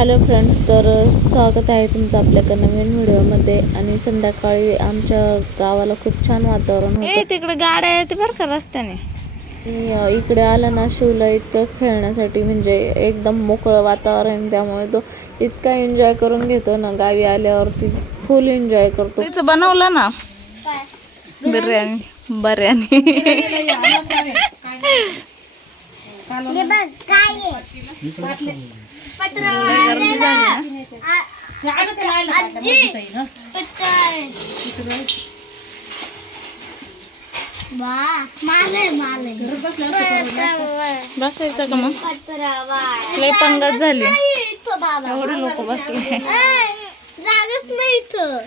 Hello friends तर स्वागत आहे तुमचं आपल्या नवीन व्हिडिओमध्ये आणि संध्याकाळी आमच्या गावाला खूप छान वातावरण होतं. तिकडे गाड्या आहेत बरं का रस्त्याने. इकडे आला ना शिवला इतकं खेळण्यासाठी म्हणजे एकदम मोकळं वातावरण त्यामुळे तो इतका एन्जॉय करून घेतो ना गावी आल्यावरती फुल एन्जॉय करतो. तिचं बनवलं ना? बिर्याणी बिर्याणी बसायचं का मग लय पंगत झाली एवढे लोक बसले जागच नाही इथं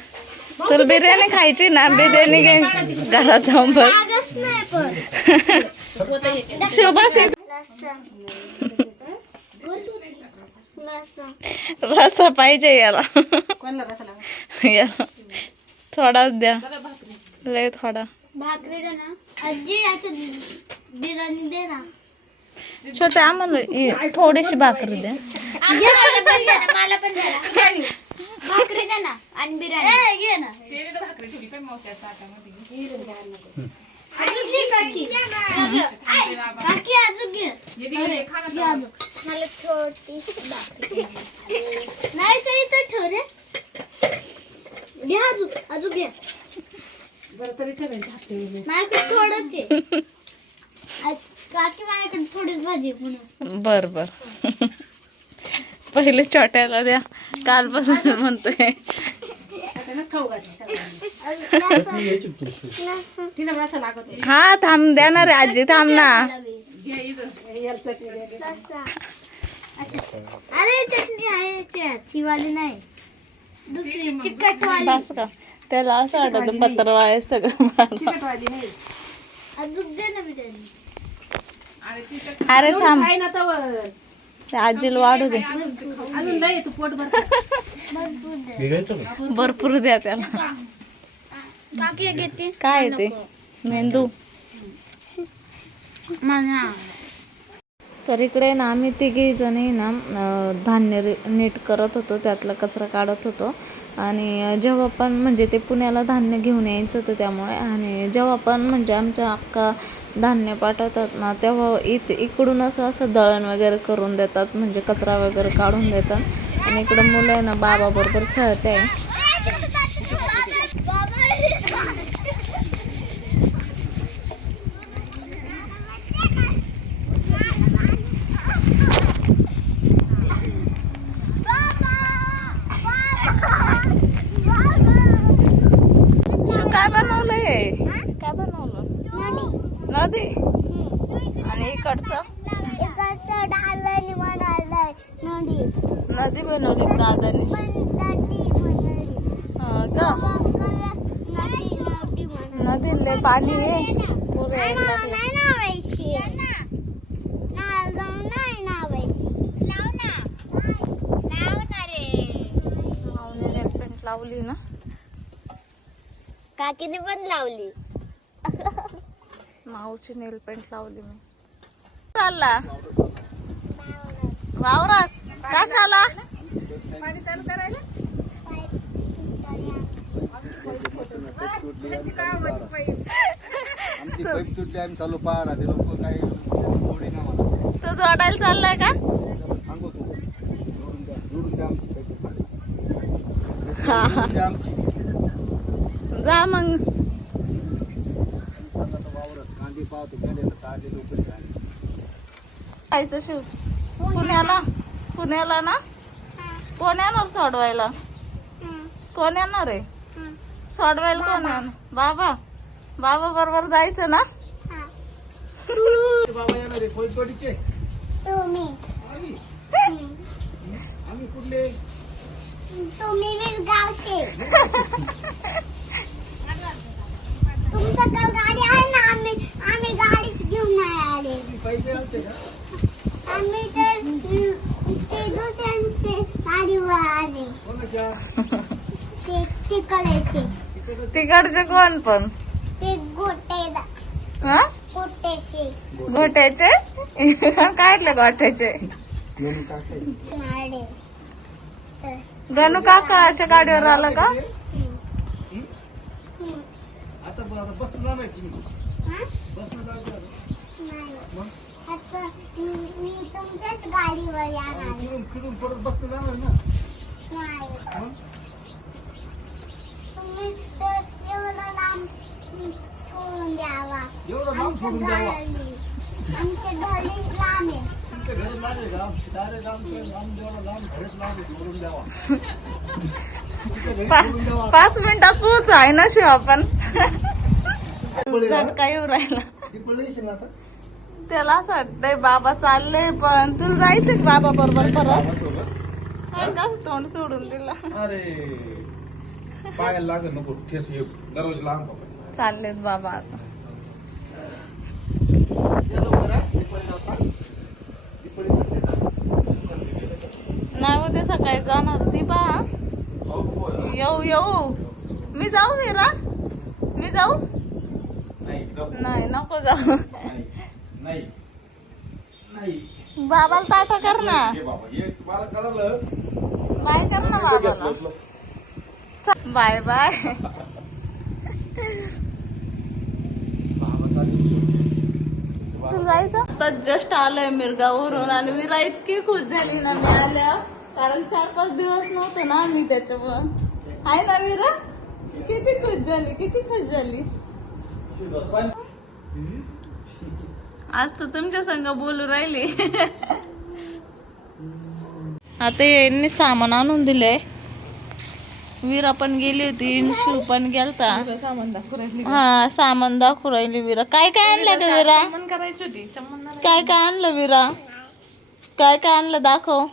तर बिर्याणी खायची ना बिर्याणी घे. घरात जाऊन बस. शिव लसूण. रसा. पाहिजे याला. याला. थोडाच द्या. लय थोडा. भाकरी दे ना. आजी याचं बिर्याणी दे ना. छोट्या आम्हाला थोडीशी भाकरी द्या. आजी, मला पण दे मला पण. भाकरी दे ना आणि बिर्याणी. घे ना काकी. आय, नाही तर इथं ठेव रे घे अजून अजून घे माझ्याकडे थोडंच आहे काकी माझ्याकडे थोडीच भाजी आहे म्हणून बर बर. पहिले छोट्याला द्या कालपासून म्हणतोय. हा थांब द्या ना रे आजी थांब ना. अरे चटणी आहे त्यात ती वाली नाही. दुसरी तिखट वाली बस का? त्याला असं वाटत पत्र आहे सगळं मला. अजून दे ना बिर्याणी अरे थांब. आजीला वाढू दे. भरपूर द्या त्याला. काय ते? मेंदू. तर इकडे ना आम्ही तिघी जणी ना धान्य नीट करत होतो त्यातला कचरा काढत होतो. आणि जेव्हा पण म्हणजे ते पुण्याला धान्य घेऊन यायचं होतं त्यामुळे आणि जेव्हा पण म्हणजे आमच्या अक्का धान्य पाठवतात ना तेव्हा इथ इकडून असं असं दळण वगैरे करून देतात म्हणजे कचरा वगैरे काढून देतात. आणि इकडं मुलं आहे ना बाबाबरोबर खेळत आहे काय बनवलंय काय बनवलं नदी आणि इकडचं नदी बनवली दादाने हा का नदीले पाणी आहे पुरे यायला लागलं. लावणी नेलपेंट लावली ना. काकीने पण लावली. माऊची नेल पेंट लावली मी. चालला. वावरात. कशाला? आमची पाईप सुटली आम्ही चालू पाहा ते लोक काही थोडी ना मला तू जोडायला चाललाय का सांगू तू जोडून द्या जोडून द्या आमची पाईप साडी हा जोडून द्या आमची जा मग. जायचं शिव. पुण्याला? पुण्याला ना? कोण येणार सोडवायला? कोण येणार आहे? सोडवायला कोण येणार? बाबा. बाबा बरोबर जायचं ना? बाबा येणार आहे आम्ही कुठले? तुम्ही गावचे तुमचं तर गाडी आहे ना आम्ही आम्ही गाडीच घेऊन नाही आले. आम्ही तर ते दुसऱ्यांचे गाडीवर आले. ते तिकडचे. तिकडचे कोण पण? ते गोटे हा? गोटेचे. गोट्याचे काढले गोट्याचे. गणू काकाच्या गाडीवर आला का? आता ब- आता बसनं जाणार की नाही? बसनं जायचं आता. आता मी तुमच्याच गाडीवर येणार फिरून फिरून परत बसनं जाणार ना? तुम्ही तर एवढं लांब सोडून द्यावा. एवढं लांब आमच्या सोडून द्यावा. घरी आमच्या घरी लांब आहे. तुमच्या घरी लागले का डायरेक्ट आमच्या लांब जेवढा लांब घरीच लांब सोडून द्यावा. तुमच्या घरी सोडून द्यावा. पाच मिनिटात पोहोच आहे ना शिव आपण. येऊ राहिला ती पळली असेल ना आता? त्याला असं वाटतंय बाबा चालले पण तुला जायचं बाबा बरोबर परत? बाबासोबत? कसं तोंड सोडून दिलं? अरे पायाला लागत नको ठेस ये दरवाजा लांब चाललेत बाबा आता. काय जाणार ती बा. येऊ येऊ. मी जाऊ विरा मी जाऊ? नाही नको. जाऊ. नाही बाबाला ताटा कर ना. बाय कर ना बाबाला. Bye bye. जायचं? आता जस्ट आलोय मिरगावरून आणि मीरा इतकी खुश झाली ना मी आल्या. कारण चार पाच दिवस नव्हतं ना मी त्याच्यामुळं. आहे ना मीरा किती खुश झाली किती खुश झाली? आज तर तुमच्या संग बोलू राहिली. आता यांनी सामान आणून दिलंय. वीरा पण गेली होती शिव पण गेलता. हा सामान दाखवू राहिली वीरा. काय काय आणलं ग वीरा? काय काय आणलं वीरा? काय काय आणलं दाखव.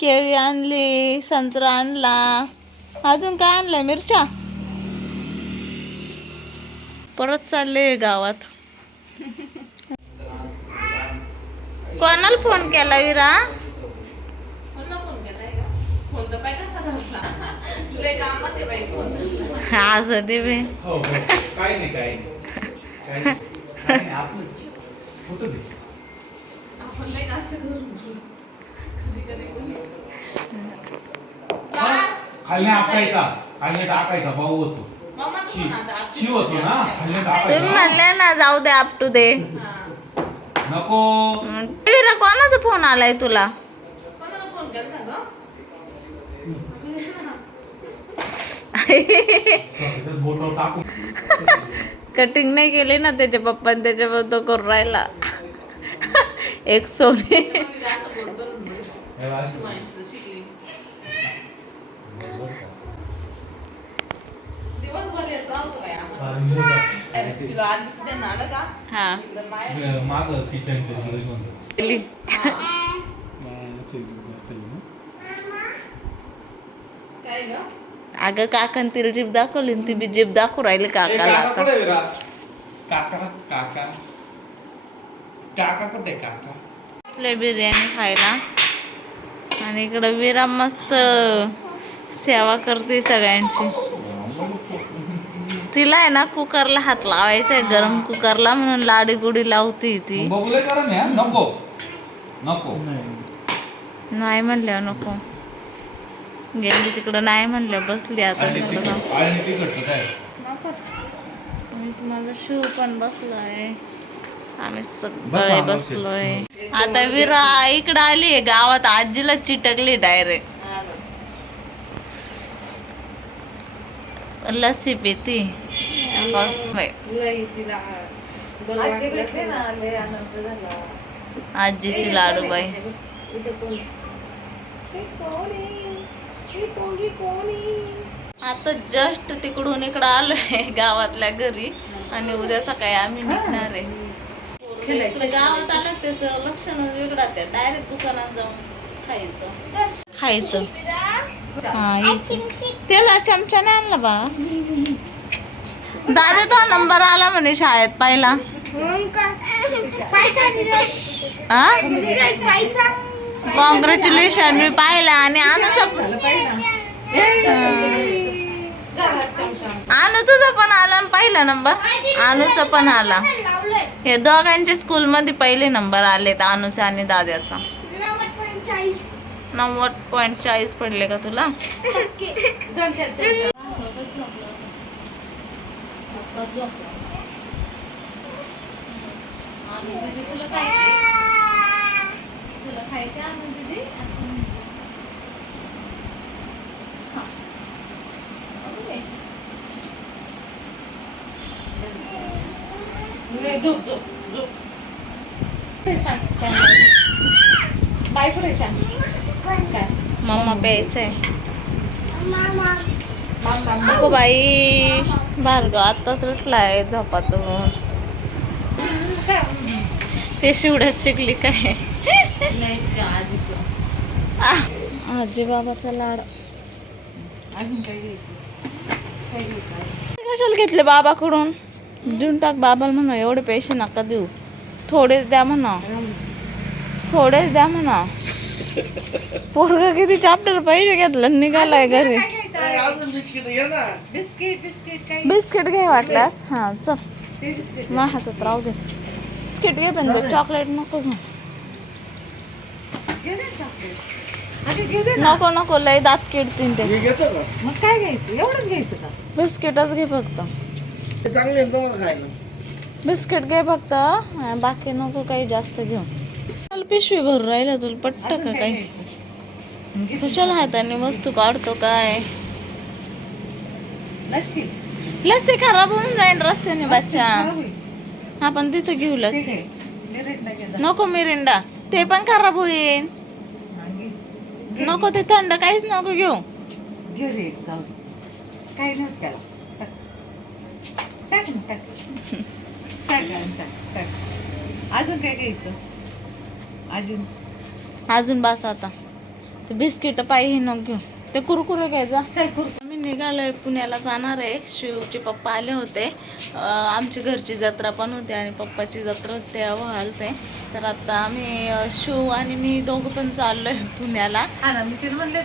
केळी आणली संत्रा आणला. अजून काय आणलं मिरच्या? परत चालले गावात. कोणाला फोन केला विरा? हा असं दे बे हो काही नाही काही नाही काही नाही. काही नाही आपलंच फोटो दे खाल्ल्या आकायचा खाल्ल्या टाकायचा भाऊ होतो. शी शी होतो ना तुम्ही टाकायचा. म्हणले ना जाऊ दे अप टू दे नको. विरा कोणाचा फोन आलाय तुला? टाकू. कटिंग नाही केली ना त्याच्या पप्पाने त्याच्यावर तो करून राहिला. एक सोने. हा माग किचन अगं काकन तिला जीप दाखवली ती बी जीप दाखवू राहिली काकाला आता. काका काका काका कुठे काका बिर्याणी खायला. आणि इकडं विराम मस्त सेवा करते सगळ्यांची. तिला आहे ना कुकरला हात लावायचा आहे गरम कुकरला म्हणून लाडी गुडी लावती ती. बघूले नको. नको. नाही म्हणल्या नको. गेली तिकडं नाही म्हणल्या बसली आता. आणि म्हणलं तिखट- जाऊ. आणि तिकडचं काय? आणि माझा शू पण बसलाय. आम्ही बस सगळे बसलोय. आता विरा इकडं आली गावात आजीला चिटकली डायरेक्ट. लस्सी पिती. आजीची लाडू बाई. आता जस्ट तिकडून इकडं आलोय गावातल्या घरी. आणि उद्या सकाळी आम्ही निघणार आहे. गावात आलं त्याचं लक्षण वेगळं त्या डायरेक्ट दुकानात जाऊन खायचं. खायचं. त्याला चमचा नाही आणला बा. दादा तो नंबर आला म्हणे शाळेत पाहिला. हा कॉंग्रॅच्युलेशन मी पाहिला आणि अनुचा अनु तुझा पण आला पहिला नंबर. अनुचा पण आला. हे दोघांचे स्कूल मध्ये पहिले नंबर आलेत अनुचा आणि दाद्याचा नव्वद पॉईंट चाळीस पडले का तुला? झोप झोप झोप बाय पुढे शांत. मम्मा प्यायचंय. नको बाई भार्गव आत्ताच उठलाय झोपातून. ते शिवड्यात शिकली काय? आ, आजी बाबाचा लाड. कशाला घेतले बाबाकडून? देऊन टाक बाबाला म्हणा एवढे पैसे नका देऊ. थोडेच द्या म्हणा. थोडेच द्या म्हणा. पोरगा किती चाप्टर पैसे घेतलं निघालाय घरी. बिस्किट घे वाटल्यास. हा चल. मा हातात राहू दे. बिस्किट घे पण चॉकलेट नको घेऊ नको नको लय दात किडतीन ते. मग काय घ्यायचं? एवढंच घ्यायचं का? बिस्किटच घे फक्त. बिस्किट घे फक्त हा, बाकी नको काही जास्त घेऊ. मला पिशवी भरून राहिलं तुला पट्ट का काही कुशाला हाताने वस्तू काढतो काय? लस्सी. लस्सी खराब होऊन जाईल रस्त्याने बच्चा. आपण तिथं घेऊ लस्सी. नको मिरिंडा. ते पण खराब होईल हा. नको ते थंड काहीच नको घेऊ. काय अजून काय घ्यायचं? अजून. अजून बस आता. ते बिस्किट पाहिजे नको घेऊ. ते कुरकुरे घ्यायचा. आम्ही निघालोय पुण्याला जाणार आहे. शिवचे पप्पा आले होते. आमची घरची जत्रा पण होती आणि पप्पाची जत्रा तेव्हा आलते. तर आता आम्ही शिव आणि मी दोघं पण चाललोय पुण्याला. ना मी होते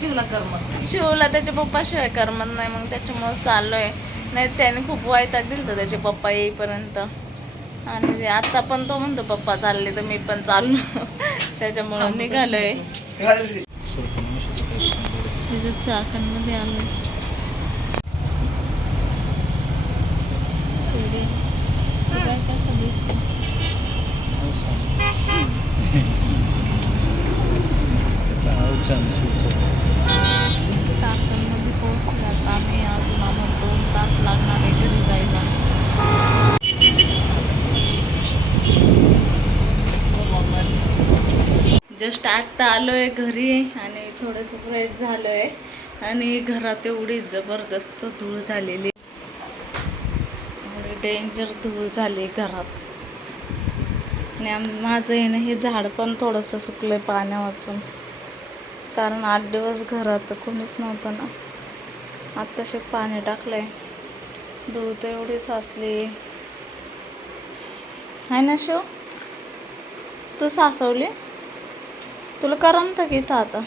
शिवला कर मग. शिवला त्याच्या पप्पाशिवाय करमत नाही मग त्याच्यामुळं चाललोय. नाही त्याने खूप वैताग दिलं होतं त्याचे पप्पा येईपर्यंत. आणि आता पण तो म्हणतो पप्पा चालले तर मी पण चाललो त्याच्यामुळं निघालोय. चाकणमध्ये आलो काय कसं दिसतं? चाकणमध्ये पोहोचले आता आम्ही. अजून आम्हाला दोन तास लागणार आहे घरी जायला जस्ट आत्ता आहे घरी आणि थोडंसं फ्रेश आहे आणि घरात एवढी जबरदस्त धूळ झालेली. एवढी डेंजर धूळ झाली घरात. आणि आम- माझं येणं ना हे झाड पण थोडंसं सुकलंय पाण्या वाचून कारण आठ दिवस घरात कोणीच नव्हतं ना. आत्ताशी पाणी टाकलंय. धूळ तर एवढी साचली. आहे ना शिव? तू सासवली तुला करमतं की इथं आता?